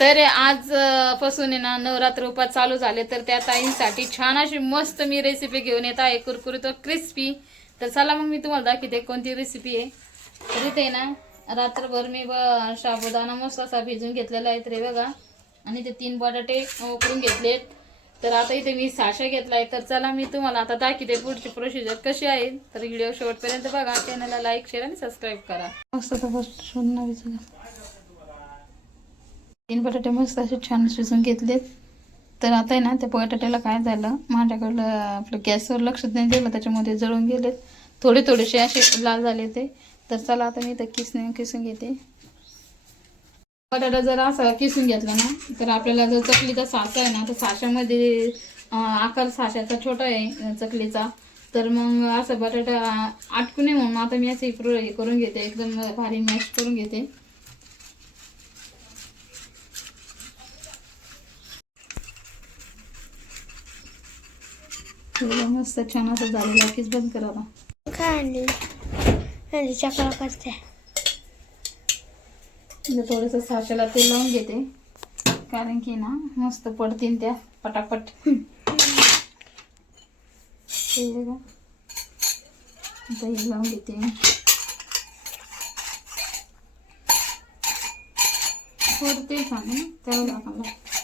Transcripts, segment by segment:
तर आज पासून आहे ना नवरात्र उपास चालू झाले. तर त्या ताईंसाठी छान अशी मस्त मी रेसिपी घेऊन येत आहे. कुरकुरीत क्रिस्पी तर चला मग मी तुम्हाला दाखवते कोणती रेसिपी आहे. तर इथे ना रात्रभर मी ब- साबुदाणा मस्त असा भिजून घेतलेला आहे तर बघा. आणि ते तीन बटाटे उकळून घेतलेत. तर आता इथे मी साशा आहे तर चला मी तुम्हाला आता दाखवते पुढची प्रोसिजर कशी आहे. तर व्हिडिओ शेवटपर्यंत बघा. चॅनलला लाईक शेअर आणि सबस्क्राईब करा. मस्त तीन बटाटे मस्त असे छान शिजून घेतलेत तर आता आहे ना त्या बटाट्याला काय झालं माझ्याकडलं आपलं गॅसवर लक्ष नाही दिलं त्याच्यामध्ये जळून गेलेत. थोडे थोडेसे असे लाल झाले ते. तर चला आता मी तर किसने किसून घेते. बटाटा जर असा किसून घेतला ना तर आपल्याला जर चकलीचा साचा आहे ना तर साच्यामध्ये आकार साच्याचा छोटा आहे चकलीचा. तर मग असं बटाटा आटकू नये म्हणून आता मी असे हे हे करून घेते एकदम भारी मॅश करून घेते. थोडं मस्त छान असं झालेलं आहे. बंद करावा काय आणली? आणली चकला करते. थोडंसं साच्याला तेल लावून घेते. कारण की ना मस्त पडतील त्या पटापट. हे बघा. दही लावून घेते. तेल सांगे त्याला टाकायला इथं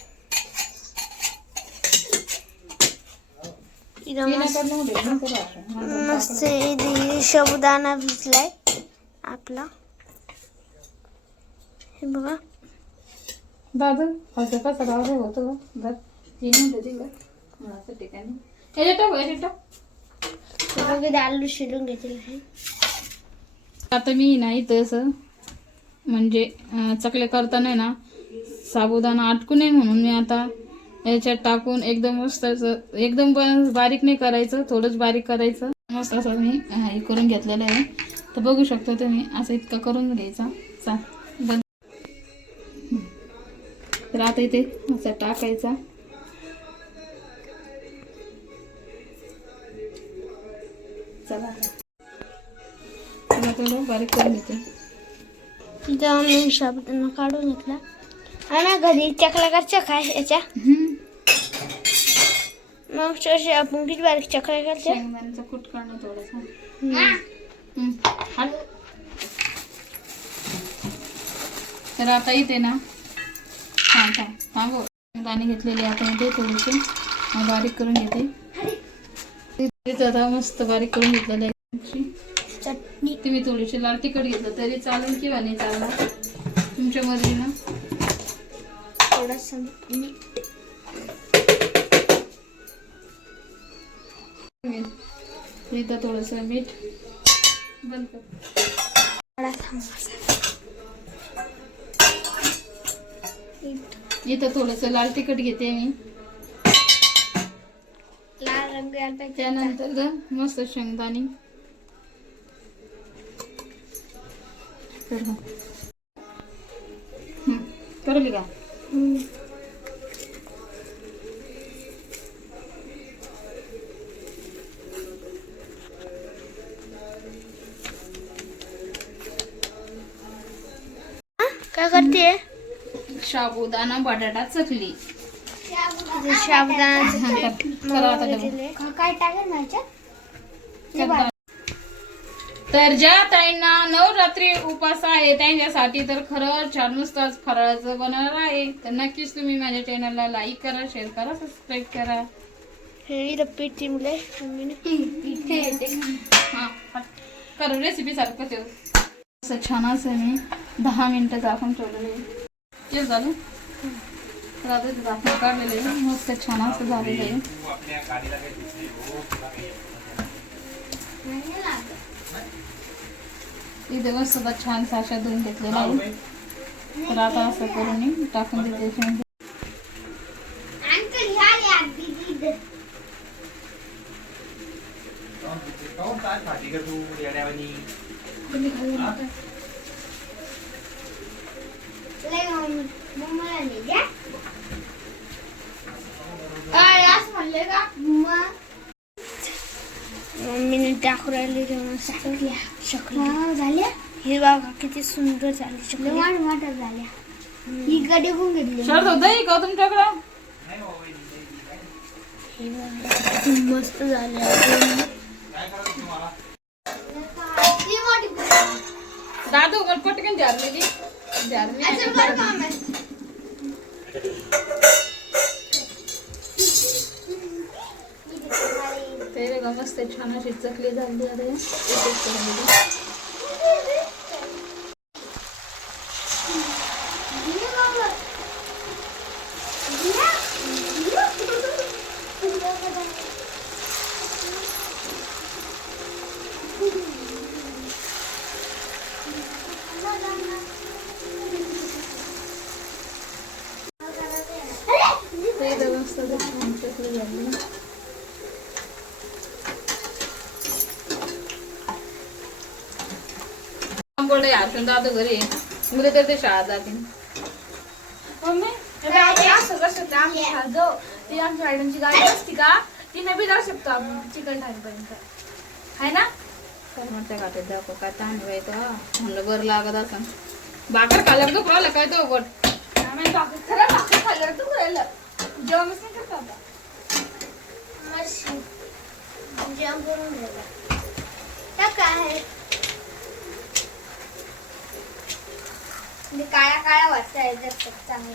मस्त साबुदाणा भिजलाय आपला हे बघा दादा असं कसं राहू होतं असं ठिकाणी हे टाक हे टाक हे आलू शिरून घेतले आहे आता मी नाही तसं म्हणजे चकले करताना आहे ना साबुदाणा अटकू नये म्हणून मी आता याच्यात टाकून एकदम मस्त असं एकदम बारीक नाही करायचं थोडंच बारीक करायचं. मस्त असं मी हे करून घेतलेलं आहे. तर बघू शकतो तुम्ही असं इतका करून घ्यायचा. चा बंद. तर आता इथे असं टाकायचा. चला. थोडं बारीक करून घेते. साबुदाणा काढून घेतला. आणि घरी चकला करच्या काय याच्या हम्म. मग अशी आपण किती बारीक चकल्या करते शेंगदाण्याचा कूट काढणं थोडंसं. तर आता इथे ना हा काय थांबव दाणे घेतलेले आता इथे थोडेसे. बारीक करून घेते. तिथे आता मस्त बारीक करून घेतलेलं आहे. चटणी. तुम्ही थोडीशी लाल तिखट घेतलं तरी चालेल किंवा नाही चालणार. तुमच्यामध्ये ना थोडंसं मीठ इथं थोडंसं मीठ बंद. इथं थोडंसं लाल तिखट घेते मी. लाल रंग यायला त्यानंतर मस्त शेंगदाणे. तर करली का? काय करते? साबुदाणा बटाटा चकली. काय? तर ज्या ताईंना नवरात्री उपास आहे त्यांच्यासाठी तर खरंच छान मस्तच फराळाचं बनवणार आहे. तर नक्कीच तुम्ही माझ्या चॅनलला लाईक करा शेअर करा सबस्क्राईब करा. हे चिमले हा कर रेसिपी सारखं असं छान असं मी. दहा मिनिटं झाकून ठेवलेलं. ते झालं? तर आता काढलेलं मस्त छान असं झालेलं आहे. इथे आता छान साशा धुवून घेतलेला आहे. तर आता असं करून मी टाकून देते. याच्यामध्ये. काहून काय खाती का तू मम्मीने टाकू राहिली शकल्या झाल्या? हे बघा किती सुंदर झाली शकल्या वाटत झाल्या. ही गडी पण घेतली का तुमच्याकडं नाही हो. मस्त झाले काय करायचं तुम्हाला दादू मला पटकन झारलेली झारली ते बघा मस्त छान अशी चकली झाली आता एक एक करून दिली. ते बघा मस्त अशी छान चकली झाली आंबोळे अर्जुन दादू घरी. आहे. उद्या तर ते शाळा जातील. मम्मी असं कसं होतं आम्ही खातो ती आमच्या मॅडमची गाडी असती का ती बी जाऊ शकतो आपण चिकन ठाणेपर्यंत आहे ना? काय म्हणते का ते दाखव काय ताण म्हणलं बरं लागत असं भाकर खाल्ल्यावर काय तो भाकर खरं भाकर खाल्ल्यावर तू जेवणच नाही करत आता. काळ्या काळ्या वाटतंय चांगलं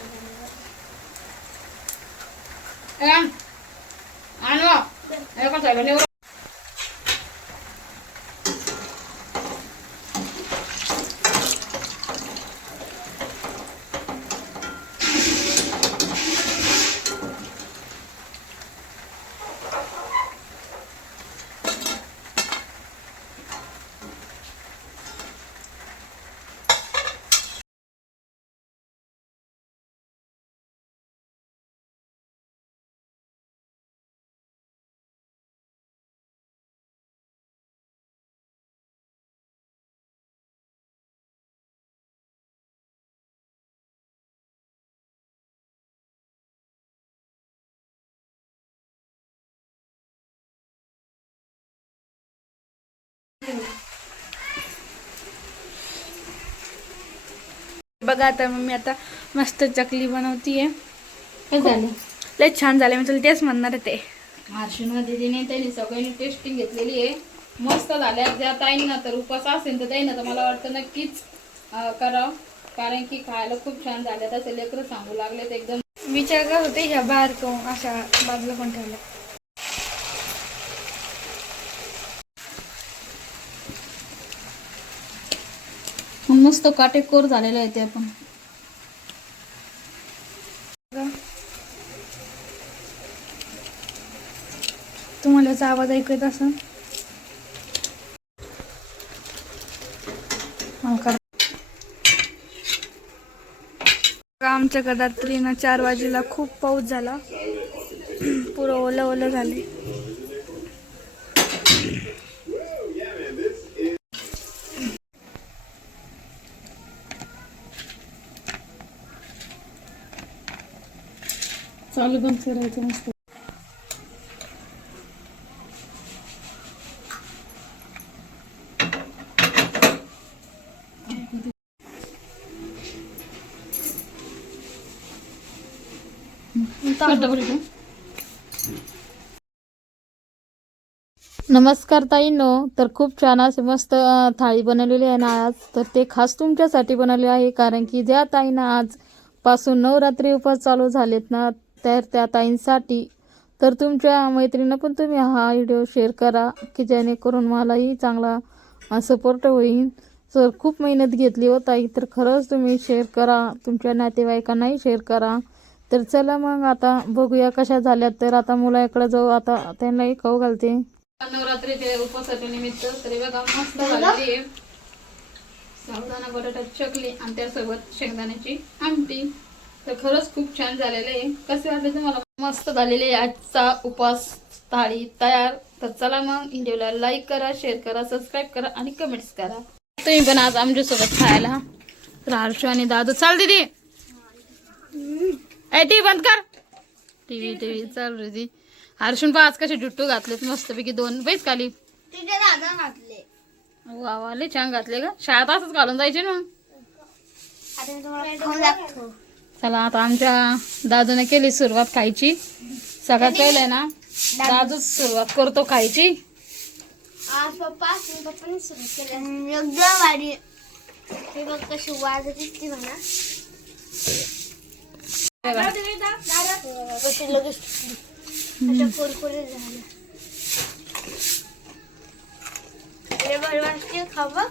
आणवा एका साईडला निवड बघा आता मम्मी आता मस्त चकली बनवतीये. लय छान झाले मी तुला तेच म्हणणार ते. अर्जुना दिदीने त्यांनी सगळ्यांनी टेस्टिंग घेतलेली आहे. मस्त झाल्या ज्या ताईंना तर उपास असेल तर ताईंना तर मला वाटतं नक्कीच करावं. कारण की खायला खूप छान झाल्या तसे लेकरं सांगू लागले एकदम. विचार करत होते ह्या बाहेर अशा बाजूला पण ठेवल्या? मस्त काटेकोर झालेलं आहे ते आपण तुम्हाला याचा आवाज ऐकू येत असं आमच्याकडे रात्री ना चार वाजेला खूप पाऊस झाला. पुरं ओलं ओलं झाले. चालू बंद करायचं मस्त. नमस्कार ताईंनो तर खूप छान असे मस्त थाळी बनवलेली आहे ना आज. तर ते खास तुमच्यासाठी बनवले आहे कारण की ज्या ताईंना आज पासून नवरात्री उपवास चालू झालेत ना तर त्या ताईंसाठी. तर तुमच्या मैत्रिणींना पण तुम्ही हा व्हिडिओ शेअर करा की जेणेकरून मलाही चांगला सपोर्ट होईल. तर खूप मेहनत घेतली हो ताई. तर खरंच तुम्ही शेअर करा तुमच्या नातेवाईकांनाही शेअर करा. तर चला मग आता बघूया कशा झाल्यात. तर आता मुलाकडे जाऊ. आता त्यांनाही खाऊ घालते. नवरात्रीचे उपवासाच्या निमित्त तरी बघा मस्त आहे. साबुदाणा बटाटा चकली आणि त्यासोबत शेंगदाण्याची आमटी. तर खरंच खूप छान झालेलं आहे. कसे वाटले तुम्हाला? मस्त झालेले आजचा उपवास थाळी तयार. तर चला मग व्हिडिओला लाईक करा शेअर करा सबस्क्राईब करा आणि कमेंट्स करा. तुम्ही पण आज आमच्यासोबत खायला तर हर्षू आणि दादू. चाल दिदी. ए टी बंद कर. टीव्ही टीव्ही चाल रे हर्षून पा आज कसे जुट्टू घातलेत मस्तपैकी दोन. बैस खाली. दादा घातले. वा वा लय छान घातले का शाळेत असंच घालून जायचे ना चला आता आमच्या दादूने केली सुरुवात खायची. सगळ्यात पहिले ना? दादूच सुरुवात करतो खायची. आज पप्पा आणि पप्पाने सुरू केलं. एकदम भारी बघ कशी वाजत ती म्हणा. बघा. कशी लगेच अशा कुरकुरे झाल्या लय भारी वाटते खा बघ?